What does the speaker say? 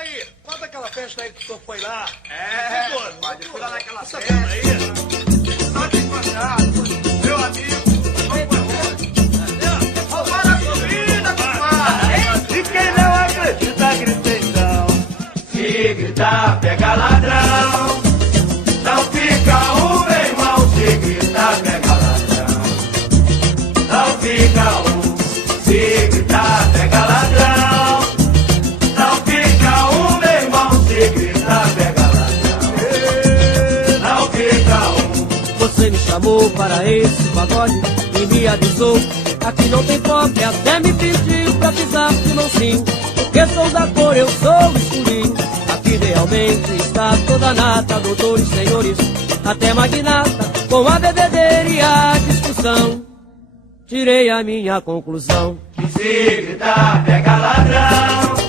aí, conta aquela festa aí que o senhor foi lá. Padre, fui lá naquela Essa festa. aí. Só te encontrar, meu amigo. Roubaram a comida, compadre. E quem não acredita, grita então. Se gritar, pega ladrão. Não fica um, meu irmão. Se gritar, pega ladrão. Não fica um. Se gritar, pega ladrão. Não fica um, meu irmão. Se gritar, pega ladrão. Não fica um. Você me chamou para esse pagode e me avisou. Aqui não tem pop, até me pediu pra pisar de mansinho. Porque sou da cor, eu sou escurinho. Aqui realmente está toda a nata, doutores, senhores, até magnata, com a bebedeira e a discussão. Tirei a minha conclusão. Se gritar, pega ladrão.